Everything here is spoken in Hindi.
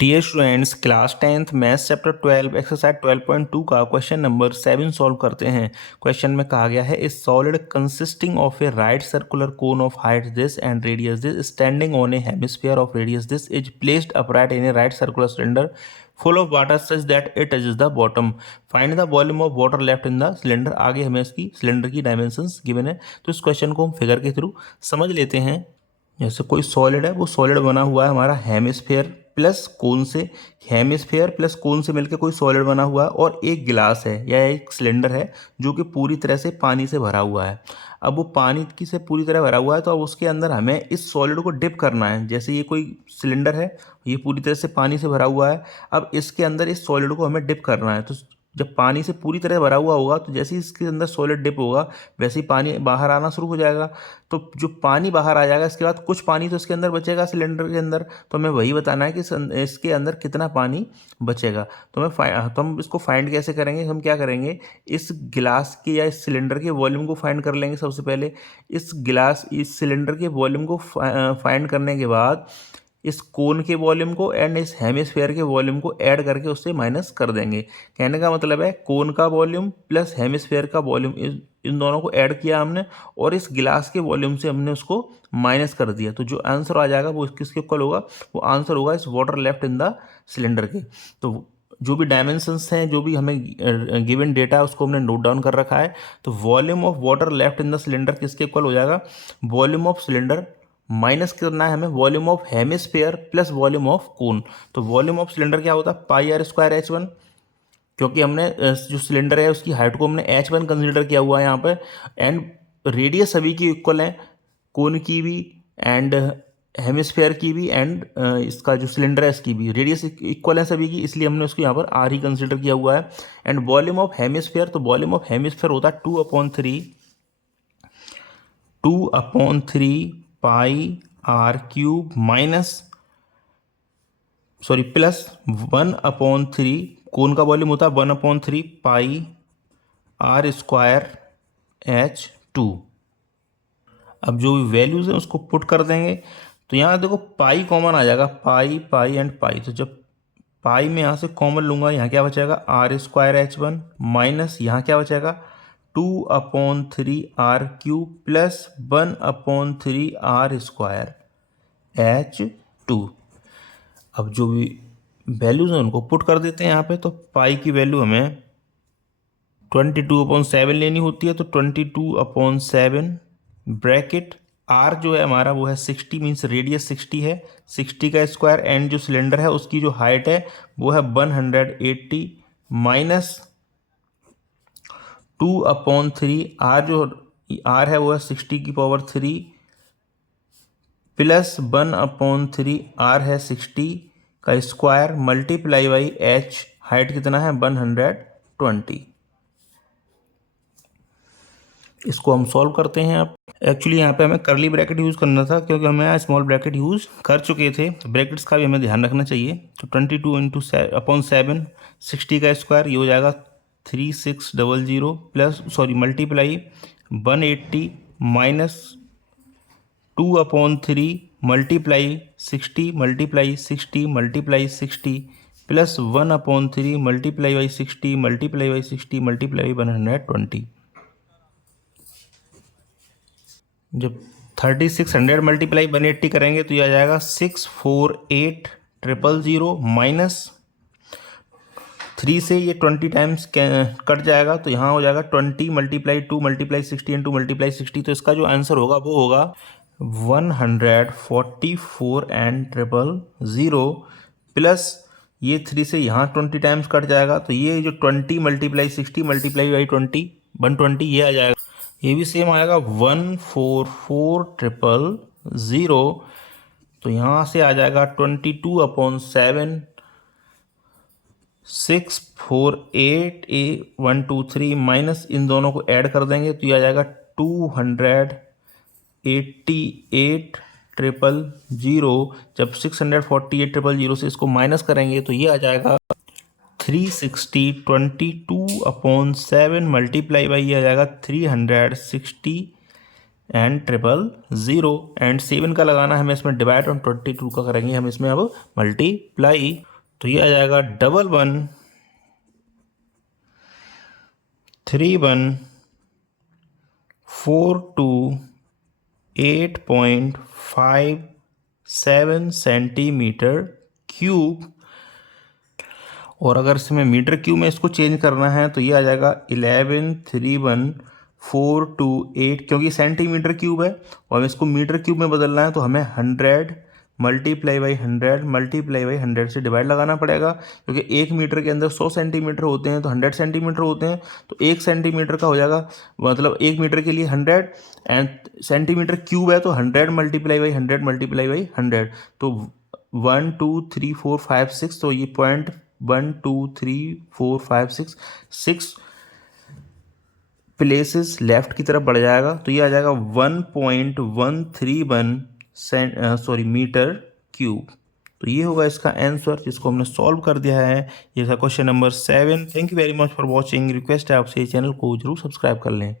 Dear students, class 10th maths chapter 12 exercise 12.2 का क्वेश्चन नंबर 7 सॉल्व करते हैं। क्वेश्चन में कहा गया है, ए solid consisting of A right circular cone of height this and radius this standing on A hemisphere of radius this is placed upright in A right circular cylinder full of water such that it touches the bottom. Find the volume of water left in the cylinder. आगे हमें इसकी सिलेंडर की डायमेंशंस गिवन है, तो इस क्वेश्चन को हम फिगर के थ्रू समझ लेते हैं। जैसे कोई सॉलिड है, वो सॉलिड बना हुआ है हमारा हेमिस्फेयर प्लस कोन से, हेमिस्फेयर प्लस कोन से मिलकर कोई सॉलिड बना हुआ है, और एक गिलास है या एक सिलेंडर है जो कि पूरी तरह से पानी से भरा हुआ है। अब वो पानी की से पूरी तरह भरा हुआ है, तो अब उसके अंदर हमें इस सॉलिड को डिप करना है। जैसे ये कोई सिलेंडर है, ये पूरी तरह से पानी से भरा हुआ है, अब इसके अंदर इस सॉलिड को हमें डिप करना है। तो जब पानी से पूरी तरह भरा हुआ होगा, तो जैसे ही इसके अंदर सॉलिड डिप होगा, वैसे ही पानी बाहर आना शुरू हो जाएगा। तो जो पानी बाहर आ जाएगा, इसके बाद कुछ पानी तो इसके अंदर बचेगा सिलेंडर के अंदर, तो हमें वही बताना है कि इसके अंदर कितना पानी बचेगा। तो हम इसको फाइंड कैसे करेंगे? हम क्या करेंगे, इस गिलास के या इस सिलेंडर के वॉल्यूम को फाइंड कर लेंगे। सबसे पहले इस सिलेंडर के वॉल्यूम को फाइंड करने के बाद इस कोन के वॉल्यूम को एंड इस हेमिस्फेयर के वॉल्यूम को ऐड करके उससे माइनस कर देंगे। कहने का मतलब है, कोन का वॉल्यूम प्लस हेमिस्फेयर का वॉल्यूम, इन दोनों को ऐड किया हमने, और इस गिलास के वॉल्यूम से हमने उसको माइनस कर दिया। तो जो आंसर आ जाएगा वो किसके इक्वल होगा? वो आंसर होगा इस water left in the cylinder के। तो जो भी डायमेंशंस हैं, जो भी हमें गिवन डेटा है, उसको हमने नोट डाउन कर रखा है। तो volume of water left in the cylinder किसके इक्वल हो जाएगा? वॉल्यूम ऑफ सिलेंडर माइनस करना है हमें volume of hemisphere plus volume of cone. तो वॉल्यूम ऑफ सिलेंडर क्या होता है? पाई आर स्क्वायर H1, क्योंकि हमने जो सिलेंडर है उसकी हाइट को हमने H1 कंसिडर किया हुआ है यहाँ पे। एंड रेडियस सभी की इक्वल है, कोन की भी एंड हेमिस्फेयर की भी, एंड इसका जो सिलेंडर है इसकी भी रेडियस इक्वल है सभी की, इसलिए हमने उसको यहाँ पर आर ही कंसिडर किया हुआ है। एंड वॉल्यूम ऑफ हेमिस्फेयर, तो वॉल्यूम ऑफ हेमिस्फेयर होता है 2/3 पाई आर क्यूब प्लस 1/3, कोन का वॉल्यूम होता है 1/3 पाई आर स्क्वायर H2। अब जो वैल्यूज हैं उसको पुट कर देंगे। तो यहाँ देखो पाई कॉमन आ जाएगा, पाई पाई एंड पाई। तो जब पाई में यहाँ से कॉमन लूँगा, यहाँ क्या बचेगा? आर स्क्वायर H1 माइनस यहाँ क्या बचेगा? 2/3 r³ plus 1/3 are square H2। अब जो भी वैल्यूज हैं उनको पुट कर देते हैं यहाँ पे। तो पाई की वैल्यू हमें 22/7 लेनी होती है, तो 22/7 ब्रैकेट आर जो है हमारा वो है 60, मीन्स रेडियस 60 है, 60 का स्क्वायर, एंड जो सिलेंडर है उसकी जो हाइट है वो है 180 माइनस 2/3 आर, जो आर है वो है 60 की पावर 3 प्लस 1/3 आर है 60 का square multiply by H, height कितना है 120। इसको हम सॉल्व करते हैं। अब एक्चुअली यहाँ पे हमें करली ब्रैकेट यूज़ करना था, क्योंकि हमें यहाँ स्मॉल ब्रैकेट यूज़ कर चुके थे, तो ब्रैकेट्स का भी हमें ध्यान रखना चाहिए। तो 22/7 60 का स्क्वायर, ये हो जाएगा 3600 plus multiply 180 minus 2/3 multiply 60 multiply 60 multiply 60 plus 1/3 multiply by 60 multiply by 60 multiply by 120। जब 3600 मल्टीप्लाई 180 करेंगे तो ये आ जाएगा 648,000 माइनस 3 से ये 20 टाइम्स कट जाएगा, तो यहाँ हो जाएगा 20 मल्टीप्लाई 2 मल्टीप्लाई 60 एंड 2 मल्टीप्लाई 60। तो इसका जो आंसर होगा वो होगा 144,000 प्लस ये 3 से यहाँ 20 टाइम्स कट जाएगा, तो ये जो 20 मल्टीप्लाई 60 मल्टीप्लाई बाई 20 120 ये आ जाएगा। ये भी सेम आएगा 144,000। तो यहाँ से आ जाएगा 22/7 648,123 माइनस इन दोनों को ऐड कर देंगे, तो ये आ जाएगा 288,000। जब 648,000 से इसको माइनस करेंगे तो ये आ जाएगा 360। 22/7 मल्टीप्लाई बाई ये आ जाएगा 360 एंड 000 एंड 7 का लगाना है हमें इसमें डिवाइड और 22 का करेंगे हम इसमें अब मल्टीप्लाई। तो ये आ जाएगा 11 31 42 8.57 सेंटीमीटर क्यूब। और अगर इसमें मीटर क्यूब में इसको चेंज करना है तो ये आ जाएगा 11,31,428, क्योंकि सेंटीमीटर क्यूब है और हमें इसको मीटर क्यूब में बदलना है तो हमें 100 मल्टीप्लाई बाई 100 से डिवाइड लगाना पड़ेगा, क्योंकि 1 मीटर के अंदर 100 सेंटीमीटर होते हैं तो 100 सेंटीमीटर होते हैं, तो 1 सेंटीमीटर का हो जाएगा, मतलब 1 मीटर के लिए 100 एंड सेंटीमीटर क्यूब है तो 100 मल्टीप्लाई बाई 100 तो 1 2 3 4 5 6, तो ये 1 2 3 4 5 6 प्लेसेस लेफ्ट की तरफ बढ़ जाएगा, तो ये आ जाएगा 1.131 मीटर क्यूब। तो ये होगा इसका आंसर जिसको हमने सॉल्व कर दिया है। ये था question number 7। Thank you very much for watching. Request है आपसे चैनल को जरूर सब्सक्राइब कर लें।